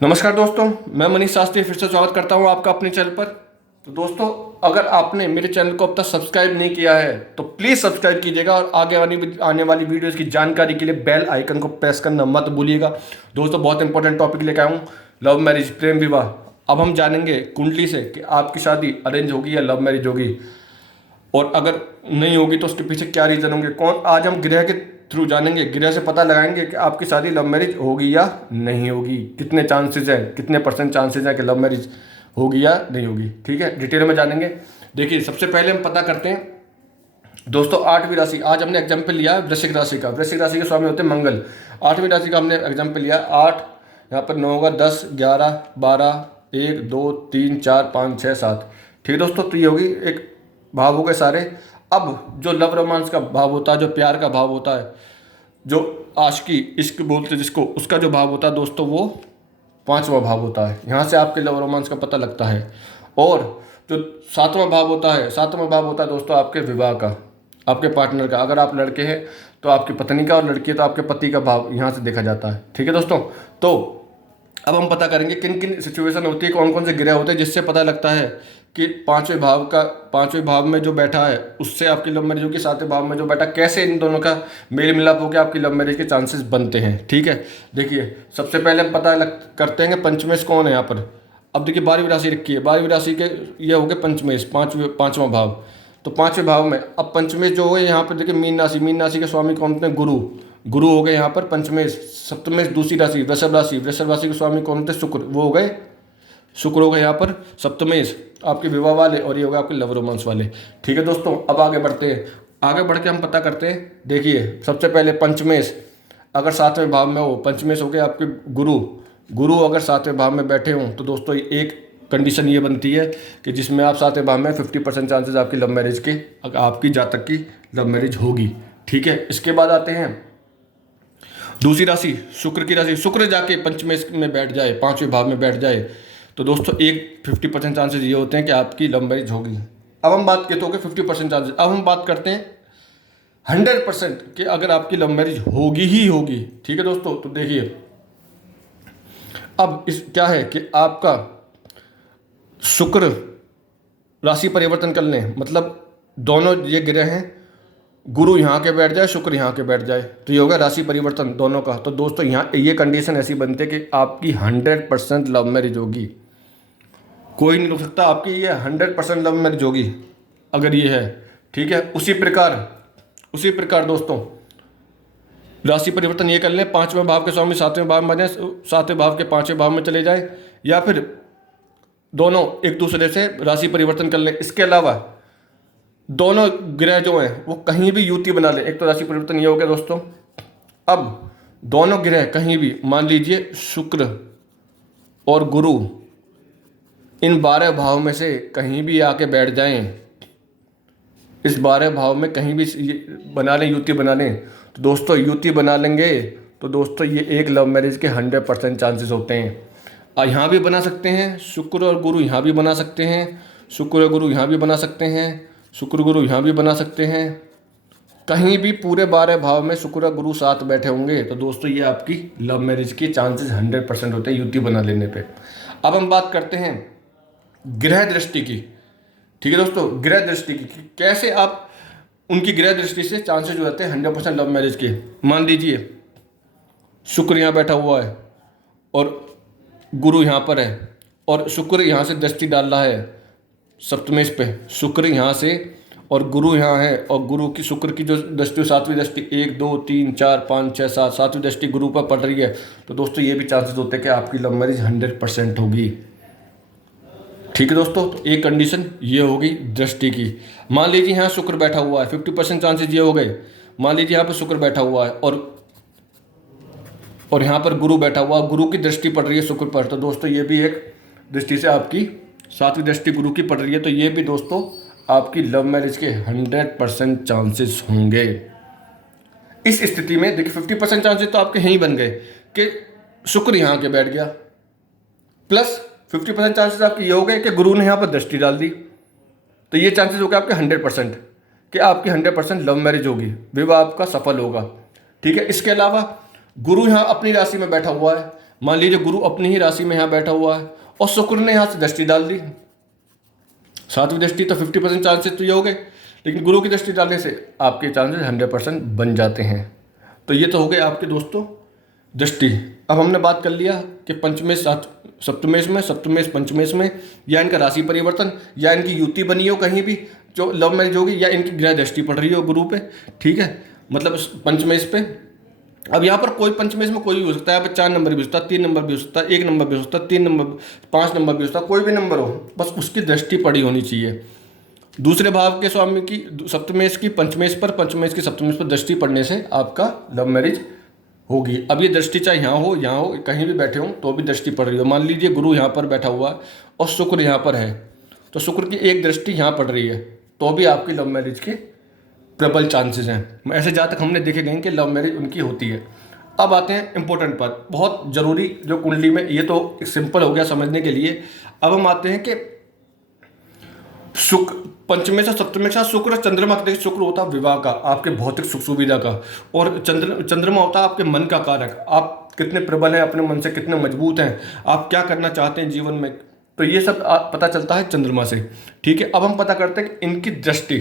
नमस्कार दोस्तों, मैं मनीष शास्त्री फिर से स्वागत करता हूं आपका अपने चैनल पर। तो दोस्तों, अगर आपने मेरे चैनल को अब तक सब्सक्राइब नहीं किया है तो प्लीज़ सब्सक्राइब कीजिएगा और आगे आने वाली वीडियोस की जानकारी के लिए बेल आइकन को प्रेस करना मत भूलिएगा। दोस्तों, बहुत इंपॉर्टेंट टॉपिक लेकर आया हूँ, लव मैरिज, प्रेम विवाह। अब हम जानेंगे कुंडली से कि आपकी शादी अरेंज होगी या लव मैरिज होगी, और अगर नहीं होगी तो उसके पीछे क्या रीज़न होंगे। आज हम ग्रह के थ्रू जानेंगे, ग्रह से पता लगाएंगे कि आपकी शादी लव मैरिज होगी या नहीं होगी, कितने चांसेस हैं, कितने परसेंट चांसेस हैं कि लव मैरिज होगी या नहीं होगी। ठीक है, डिटेल में जानेंगे। देखिए, सबसे पहले हम पता करते हैं दोस्तों 8वीं राशि। आज हमने एग्जाम्पल लिया वृश्चिक राशि का। वृश्चिक राशि के स्वामी होते हैं मंगल। 8वीं राशि का हमने एग्जाम्पल लिया 8, यहाँ पर 9 होगा, 10, 11, 12, 1, 2, 3, 4, 5, 6, 7। ठीक है दोस्तों, तो ये होगी एक भाव हो गए सारे। अब जो लव रोमांस का भाव होता है, जो प्यार का भाव होता है, जो आशिकी इश्क बोलते जिसको, उसका जो भाव होता है दोस्तों, वो 5वां भाव होता है। यहाँ से आपके लव रोमांस का पता लगता है। और जो 7वां भाव होता है, 7वां भाव होता है दोस्तों आपके विवाह का, आपके पार्टनर का। अगर आप लड़के हैं तो आपकी पत्नी का, और लड़की है तो आपके पति का भाव यहाँ से देखा जाता है। ठीक है दोस्तों, तो अब हम पता करेंगे किन किन सिचुएशन होती है, कौन कौन से ग्रह होते हैं जिससे पता लगता है कि 5वें भाव में जो बैठा है उससे आपकी लव मैरिज होगी, 7वें भाव में जो बैठा, कैसे इन दोनों का मेल मिलाप होकर आपकी लव मैरिज के चांसेस बनते हैं। ठीक है, देखिए सबसे पहले हम करते हैं कि पंचमेश कौन है यहाँ पर। अब देखिए 12वीं राशि रखी है, 12वीं राशि के ये हो गए पंचमेश, पाँचवां भाव। तो 5वें भाव में अब पंचमेश जो हो गए यहाँ पर देखिए मीन राशि। मीन राशि के स्वामी कौन होते हैं? गुरु। गुरु हो गए यहाँ पर पंचमेश। सप्तमेश दूसरी राशि वृषभ राशि। वृषभ राशि के स्वामी कौन होते हैं? शुक्र। वो हो गए, शुक्र हो गए यहाँ पर सप्तमेश, आपके विवाह वाले, और ये हो गए आपके लव रोमांस वाले। ठीक है दोस्तों, अब आगे बढ़ते हैं। आगे बढ़ के हम पता करते हैं। देखिए सबसे पहले पंचमेश अगर 7वें भाव में हो, पंचमेश हो गए आपके गुरु। गुरु अगर 7वें भाव में बैठे हों तो दोस्तों एक कंडीशन ये बनती है कि जिसमें आप 7वें भाव में 50% चांसेस आपकी लव मैरिज के, आपकी जातक की लव मैरिज होगी। ठीक है, इसके बाद आते हैं दूसरी राशि, शुक्र की राशि। शुक्र जाके पंचमेश में बैठ जाए, 5वें भाव में बैठ जाए, तो दोस्तों एक 50% चांसेस ये होते हैं कि आपकी लव मैरिज होगी। अब हम बात करते हो कि 50% चांसेस, अब हम बात करते हैं 100% कि अगर आपकी लव मैरिज होगी ही होगी। ठीक है दोस्तों, तो देखिए अब इस क्या है कि आपका शुक्र राशि परिवर्तन कर लें, मतलब दोनों ये ग्रह हैं, गुरु यहाँ के बैठ जाए, शुक्र यहाँ के बैठ जाए, तो ये होगा राशि परिवर्तन दोनों का। तो दोस्तों यहाँ ये कंडीशन ऐसी बनती है कि आपकी 100% लव मैरिज होगी। कोई नहीं रोक सकता, आपकी ये 100% लव मैरिज होगी अगर ये है। ठीक है, उसी प्रकार दोस्तों राशि परिवर्तन ये कर लें, 5वें भाव के स्वामी 7वें भाव में बने, 7वें भाव के 5वें भाव में चले जाए, या फिर दोनों एक दूसरे से राशि परिवर्तन कर लें। इसके अलावा दोनों ग्रह जो हैं वो कहीं भी युति बना लें। एक तो राशि परिवर्तन ये हो गया दोस्तों। अब दोनों ग्रह कहीं भी, मान लीजिए शुक्र और गुरु इन 12 भाव में से कहीं भी आके बैठ जाएं, इस 12 भाव में कहीं भी बना लें, युति बना लें, तो दोस्तों युति बना लेंगे तो दोस्तों ये एक लव मैरिज के 100% चांसेस होते हैं। यहाँ भी बना सकते हैं, शुक्र और गुरु यहाँ भी बना सकते हैं, शुक्र और गुरु यहाँ भी बना सकते हैं, शुक्र गुरु यहाँ भी बना सकते हैं। कहीं भी पूरे 12 भाव में शुक्र और गुरु साथ बैठे होंगे तो दोस्तों ये आपकी लव मैरिज के चांसेस 100% होते हैं युति बना लेने पे। अब हम बात करते हैं ग्रह दृष्टि की। ठीक है दोस्तों, ग्रह दृष्टि की कैसे आप उनकी ग्रह दृष्टि से चांसेस जो रहते हैं 100% लव मैरिज के। मान लीजिए शुक्र यहाँ बैठा हुआ है और गुरु यहाँ पर है, और शुक्र यहाँ से दृष्टि डाल रहा है सप्तमेश पे, शुक्र यहाँ से और गुरु यहाँ है, और गुरु की, शुक्र की जो दृष्टि 7वीं दृष्टि 1, 2, 3, 4, 5, 6, 7, 7वीं दृष्टि गुरु पर पड़ रही है, तो दोस्तों ये भी चांसेस होते हैं कि आपकी लव मैरिज 100% होगी। ठीक है दोस्तों, तो एक कंडीशन ये होगी दृष्टि की। मान लीजिए यहाँ शुक्र बैठा हुआ है, 50% चांसेस ये हो गए। मान लीजिए यहाँ पर शुक्र बैठा हुआ है और यहाँ पर गुरु बैठा हुआ, गुरु की दृष्टि पड़ रही है शुक्र पर, तो दोस्तों ये भी एक दृष्टि से आपकी 7वीं दृष्टि गुरु की पड़ रही है, तो ये भी दोस्तों आपकी लव मैरिज के 100% चांसेस होंगे। इस स्थिति में देखिए 50% चांसेस तो आपके यहीं बन गए कि शुक्र यहाँ के बैठ गया, प्लस 50% चांसेस आपके ये हो गए कि गुरु ने यहाँ पर दृष्टि डाल दी, तो ये चांसेस हो गए आपके 100% कि आपकी 100% लव मैरिज होगी, विवाह आपका सफल होगा। ठीक है, इसके अलावा गुरु यहाँ अपनी राशि में बैठा हुआ है, मान लीजिए गुरु अपनी ही राशि में यहाँ बैठा हुआ है और शुक्र ने यहाँ से दृष्टि डाल दी, सातवीं दृष्टि, तो 50% चांसेस तो ये हो गए, लेकिन गुरु की दृष्टि डालने से आपके चांसेस 100% बन जाते हैं। तो ये तो हो गए आपके दोस्तों दृष्टि। अब हमने बात कर लिया कि पंचमेश सप्तमेश में, सप्तमेश पंचमेश में, या इनका राशि परिवर्तन, या इनकी युति बनी हो कहीं भी जो लव मैरिज होगी, या इनकी ग्रह दृष्टि पड़ रही हो गुरु पे, ठीक है, मतलब पंचमेश पे। अब यहाँ पर कोई पंचमेश में कोई भी हो सकता है, यहाँ पर 4 नंबर भी हो सकता है, 3 नंबर भी हो सकता है, 1 नंबर भी हो सकता है, 3 नंबर, 5 नंबर भी हो सकता है, कोई भी नंबर हो, बस उसकी दृष्टि पड़ी होनी चाहिए। दूसरे भाव के स्वामी की सप्तमेश की पंचमेश पर, पंचमेश की सप्तमेश पर दृष्टि पड़ने से आपका लव मैरिज होगी। अब ये दृष्टि चाहे यहाँ हो, कहीं भी बैठे हो तो भी दृष्टि पड़ रही हो। मान लीजिए गुरु यहाँ पर बैठा हुआ और शुक्र यहाँ पर है, तो शुक्र की एक दृष्टि यहाँ पड़ रही है, तो भी आपकी लव मैरिज के प्रबल चांसेस हैं। ऐसे जहाँ तक हमने देखे गए कि लव मैरिज उनकी होती है। अब आते हैं इंपॉर्टेंट बात, बहुत जरूरी जो कुंडली में, ये तो सिंपल हो गया समझने के लिए। अब हम आते हैं कि शुक्र पंचमेश से सप्तमेश का शुक्र, चंद्रमा का, देखिए शुक्र होता है विवाह का, आपके भौतिक सुख सुविधा का, और चंद्रमा होता है आपके मन का कारक, आप कितने प्रबल हैं, अपने मन से कितने मजबूत हैं, आप क्या करना चाहते हैं जीवन में, तो ये सब पता चलता है चंद्रमा से, ठीक है। अब हम पता करते हैं कि इनकी दृष्टि,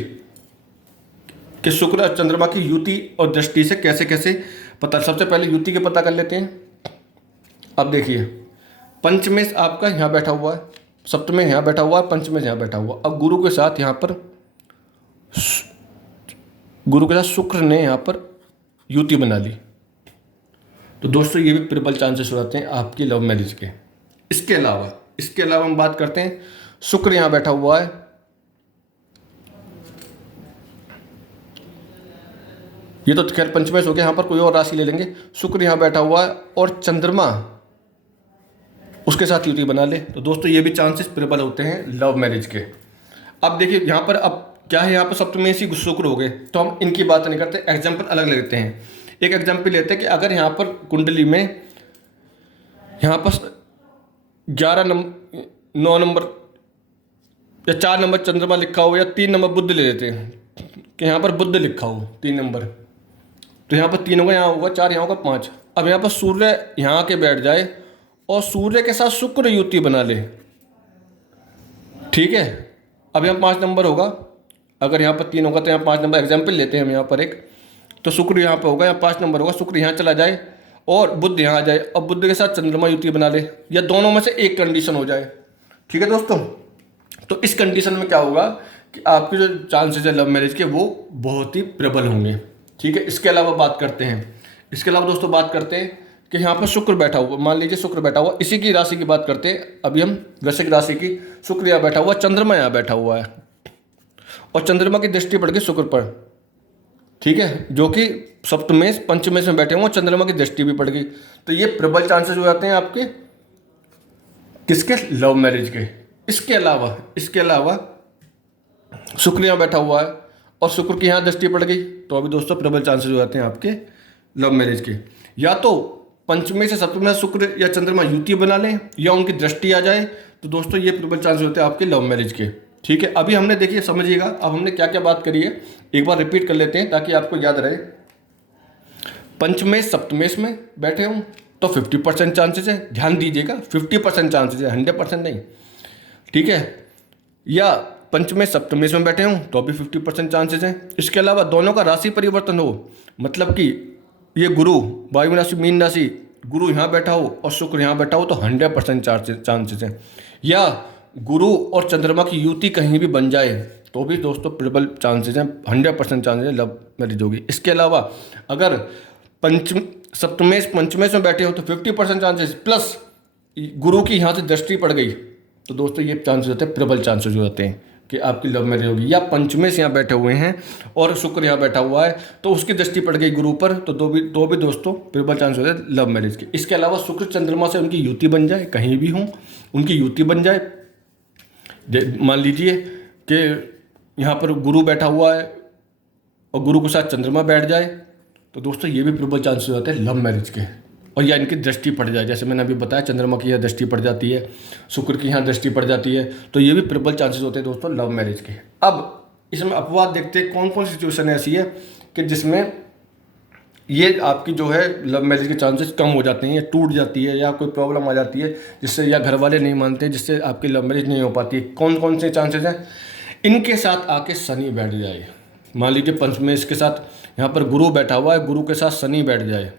कि शुक्र और चंद्रमा की युति और दृष्टि से कैसे कैसे पता। सबसे पहले युति के पता कर लेते हैं। अब देखिए पंचमेश आपका यहाँ बैठा हुआ है, सप्तमेश यहाँ बैठा हुआ है, पंचमेश यहाँ बैठा हुआ। अब गुरु के साथ यहाँ पर, गुरु के साथ शुक्र ने यहाँ पर युति बना ली, तो दोस्तों ये भी प्रबल चांसेस हो जाते हैं आपकी लव मैरिज के। इसके अलावा हम बात करते हैं, शुक्र यहाँ बैठा हुआ है, ये तो खैर पंचमेश हो गया, यहाँ पर कोई और राशि ले लेंगे। शुक्र यहाँ बैठा हुआ है और चंद्रमा उसके साथ युति बना ले, तो दोस्तों ये भी चांसेस प्रबल होते हैं लव मैरिज के। अब देखिए यहाँ पर, अब क्या है, यहाँ पर सप्तमेश ही शुक्र हो गए, तो हम इनकी बात नहीं करते, एग्जाम्पल अलग लेते हैं। एक एग्जाम्पल लेते हैं कि अगर यहाँ पर कुंडली में यहाँ पर 9 नंबर या 4 नंबर चंद्रमा लिखा हो, या 3 नंबर बुध ले लेते हैं कि यहाँ पर बुध लिखा हो 3 नंबर, तो यहाँ पर 3 होगा, यहाँ होगा 4, यहाँ होगा 5। अब यहाँ पर सूर्य यहाँ के बैठ जाए और सूर्य के साथ शुक्र युति बना ले, ठीक है। अब यहाँ 5 नंबर होगा, अगर यहाँ पर 3 होगा तो यहाँ 5 नंबर, एग्जाम्पल लेते हैं हम यहाँ पर एक, तो शुक्र यहाँ पर होगा, यहाँ 5 नंबर होगा, शुक्र यहाँ चला जाए और बुध यहाँ आ जाए, और बुध के साथ चंद्रमा युति बना ले, या दोनों में से एक कंडीशन हो जाए, ठीक है दोस्तों। तो इस कंडीशन में क्या होगा कि आपके जो चांसेस है लव मैरिज के वो बहुत ही प्रबल होंगे, ठीक है। इसके अलावा बात करते हैं, इसके अलावा दोस्तों बात करते हैं कि यहाँ पर शुक्र बैठा हुआ, मान लीजिए शुक्र बैठा हुआ, इसी की राशि की बात करते हैं अभी हम, वृश्चिक राशि की। शुक्र यहाँ बैठा हुआ, चंद्रमा यहाँ बैठा हुआ है, और चंद्रमा की दृष्टि पड़ गई शुक्र पर, ठीक है, जो कि सप्तमेश पंचमेश में बैठे हुए, चंद्रमा की दृष्टि भी पड़ गई, तो ये प्रबल चांसेस हो जाते हैं आपके किसके, लव मैरिज के। इसके अलावा शुक्र यहाँ बैठा हुआ है और शुक्र की यहाँ दृष्टि पड़ गई, तो अभी दोस्तों प्रबल चांसेस हो जाते हैं आपके लव मैरिज के। या तो पंचमे से सप्तमे शुक्र या चंद्रमा युति बना लें, या उनकी दृष्टि आ जाए, तो दोस्तों ये प्रबल चांसेस होते हैं आपके लव मैरिज के, ठीक है। अभी हमने देखिए, समझिएगा, अब हमने क्या क्या बात करी है, एक बार रिपीट कर लेते हैं ताकि आपको याद रहे। पंचमेश सप्तमेश में बैठे हों तो 50% चांसेस है, ध्यान दीजिएगा, 50% चांसेस है, 100% नहीं, ठीक है। या पंचमेश सप्तमेश में बैठे हों तो भी 50% चांसेस हैं। इसके अलावा दोनों का राशि परिवर्तन हो, मतलब कि ये गुरु वायु राशि मीन राशि, गुरु यहाँ बैठा हो और शुक्र यहाँ बैठा हो, तो 100% चांसेस हैं। या गुरु और चंद्रमा की युति कहीं भी बन जाए तो भी दोस्तों प्रबल चांसेस हैं, 100% चांसेस है लव मैरिज होगी। इसके अलावा अगर सप्तमेश पंचमेश में बैठे हो तो 50% चांसेस, प्लस गुरु की यहाँ से दृष्टि पड़ गई, तो दोस्तों ये चांसेस होते हैं, प्रबल चांसेस हो जाते हैं कि आपकी लव मैरिज होगी। या पंचमेश यहाँ बैठे हुए हैं और शुक्र यहाँ बैठा हुआ है तो उसकी दृष्टि पड़ गई गुरु पर, तो दो भी दोस्तों प्रबल चांस होते हैं लव मैरिज के। इसके अलावा शुक्र चंद्रमा से उनकी युति बन जाए, कहीं भी हों उनकी युति बन जाए, मान लीजिए कि यहाँ पर गुरु बैठा हुआ है और गुरु के साथ चंद्रमा बैठ जाए, तो दोस्तों ये भी प्रबल चांसेस होते हैं लव मैरिज के। और या इनकी दृष्टि पड़ जाए, जैसे मैंने अभी बताया चंद्रमा की यहाँ दृष्टि पड़ जाती है, शुक्र की यहाँ दृष्टि पड़ जाती है, तो ये भी प्रबल चांसेस होते हैं दोस्तों लव मैरिज के। अब इसमें अपवाद देखते हैं, कौन कौन सी सिचुएशन ऐसी है कि जिसमें ये आपकी जो है लव मैरिज के चांसेस कम हो जाते हैं, या टूट जाती है, या कोई प्रॉब्लम आ जाती है जिससे, या घर वाले नहीं मानते, जिससे आपकी लव मैरिज नहीं हो पाती। कौन कौन से चांसेस हैं? इनके साथ आके शनि बैठ जाए, मान लीजिए पंचमेश के साथ यहाँ पर गुरु बैठा हुआ है, गुरु के साथ शनि बैठ जाए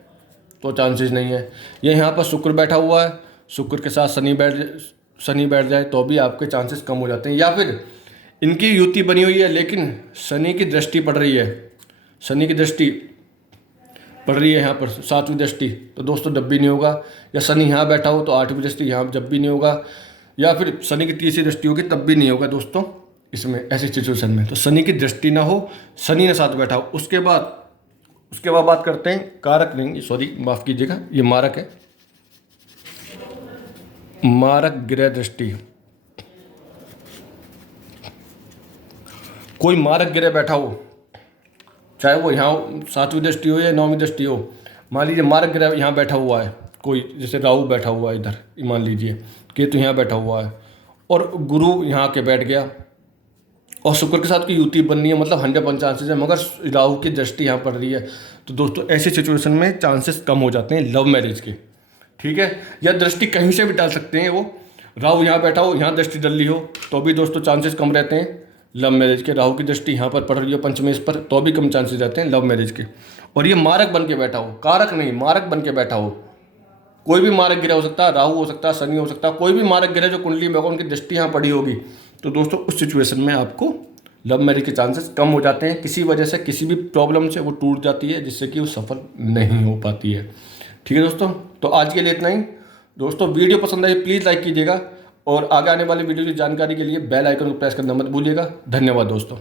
तो चांसेस नहीं है। या यहाँ पर शुक्र बैठा हुआ है, शुक्र के साथ शनि बैठ जाए तो भी आपके चांसेस कम हो जाते हैं। या फिर इनकी युति बनी हुई है लेकिन शनि की दृष्टि पड़ रही है, शनि की दृष्टि पड़ रही है यहाँ पर 7वीं दृष्टि, तो दोस्तों जब भी नहीं होगा। या शनि यहाँ बैठा हो तो 8वीं दृष्टि यहाँ जब भी नहीं होगा। या फिर शनि की 3री दृष्टि होगी तब भी नहीं होगा दोस्तों। इसमें ऐसी सिचुएशन में तो शनि की दृष्टि ना हो, शनि ने साथ बैठा हो। उसके बाद बात करते हैं कारक, नहीं सॉरी माफ़ कीजिएगा, ये मारक है, मारक ग्रह दृष्टि। कोई मारक ग्रह बैठा हो, चाहे वो यहाँ 7वीं दृष्टि हो या 9वीं दृष्टि हो। मान लीजिए मारक ग्रह यहाँ बैठा हुआ है कोई, जैसे राहु बैठा हुआ है इधर, मान लीजिए केतु यहाँ बैठा हुआ है और गुरु यहाँ के बैठ गया और शुक्र के साथ की युति बननी है, मतलब 100% चांसेस है, मगर राहु की दृष्टि यहाँ पड़ रही है। तो दोस्तों ऐसी सिचुएशन में चांसेस कम हो जाते हैं लव मैरिज के, ठीक है। या दृष्टि कहीं से भी डाल सकते हैं, वो राहु यहाँ बैठा हो, यहाँ दृष्टि डली हो तो भी दोस्तों चांसेस कम रहते हैं लव मैरिज के। राहु की दृष्टि यहाँ पर पड़ रही हो पंचमेश पर तो भी कम चांसेस रहते हैं लव मैरिज के। और ये मारक बन के बैठा हो, कारक नहीं, मारक बन के बैठा हो। कोई भी मारक ग्रह हो सकता है, राहु हो सकता है, शनि हो सकता है, कोई भी मारक ग्रह जो कुंडली में होगा उनकी दृष्टि यहाँ पड़ी होगी तो दोस्तों उस सिचुएशन में आपको लव मैरिज के चांसेस कम हो जाते हैं। किसी वजह से, किसी भी प्रॉब्लम से वो टूट जाती है जिससे कि वो सफल नहीं हो पाती है, ठीक है दोस्तों। तो आज के लिए इतना ही दोस्तों। वीडियो पसंद आई प्लीज़ लाइक कीजिएगा और आगे आने वाली वीडियो की जानकारी के लिए बेल आइकन को प्रेस करना मत भूलिएगा। धन्यवाद दोस्तों।